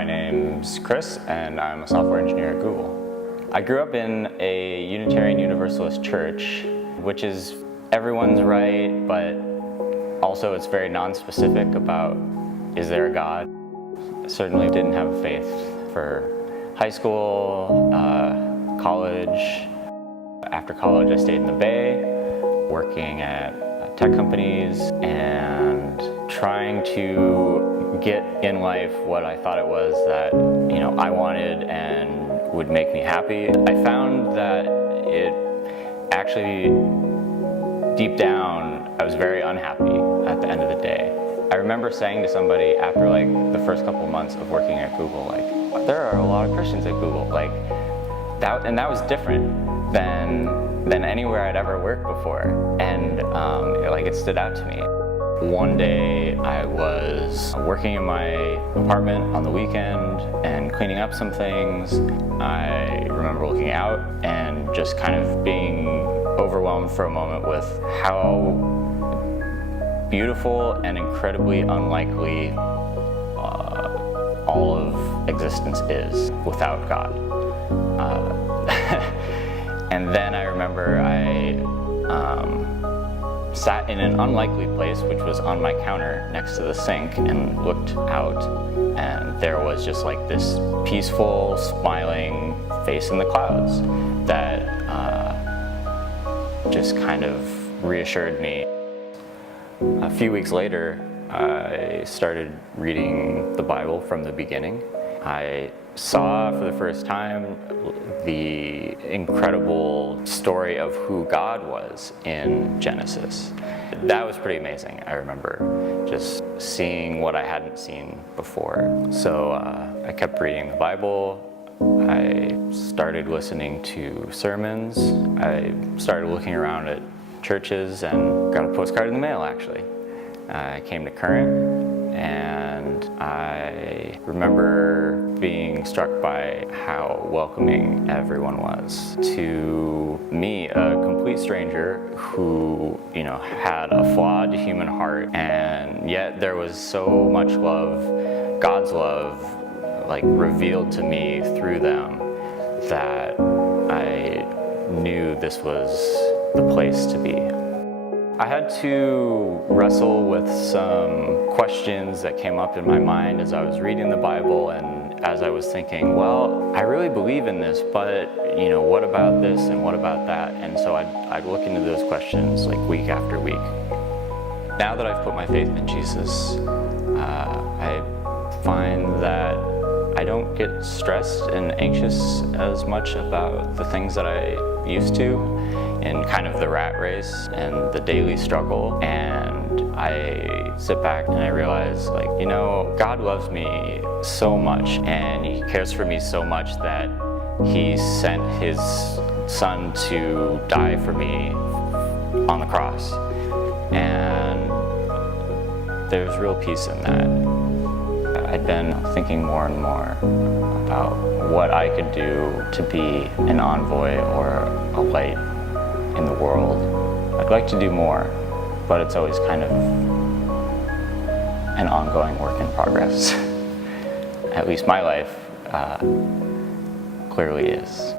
My name's Chris, and I'm a software engineer at Google. I grew up in a Unitarian Universalist church, which is everyone's right, but also it's very non-specific about, is there a God? I certainly didn't have faith for high school, college. After college, I stayed in the Bay, working at tech companies and trying to get in life what I thought it was that, I wanted and would make me happy. I found that it actually, deep down, I was very unhappy at the end of the day. I remember saying to somebody after the first couple months of working at Google, there are a lot of Christians at Google, and that was different than anywhere I'd ever worked before, and it stood out to me. One day I was working in my apartment on the weekend and cleaning up some things. I remember looking out and just kind of being overwhelmed for a moment with how beautiful and incredibly unlikely all of existence is without God. And then I remember I sat in an unlikely place, which was on my counter next to the sink, and looked out, and there was just this peaceful, smiling face in the clouds that just kind of reassured me. A few weeks later, I started reading the Bible from the beginning. I saw for the first time the incredible story of who God was in Genesis. That was pretty amazing. I remember just seeing what I hadn't seen before. So I kept reading the Bible. I started listening to sermons. I started looking around at churches and got a postcard in the mail, actually. I came to Current, and I remember being struck by how welcoming everyone was. To me, a complete stranger who, had a flawed human heart, and yet there was so much love, God's love, revealed to me through them, that I knew this was the place to be. I had to wrestle with some questions that came up in my mind as I was reading the Bible, and as I was thinking, well, I really believe in this, but what about this and what about that? And so I'd look into those questions week after week. Now that I've put my faith in Jesus, I find that I don't get stressed and anxious as much about the things that I used to, in kind of the rat race and the daily struggle. And I sit back and I realize, God loves me so much, and He cares for me so much that He sent His Son to die for me on the cross. And there's real peace in that. I'd been thinking more and more about what I could do to be an envoy or a light in the world. I'd like to do more, but it's always kind of an ongoing work in progress. At least my life clearly is.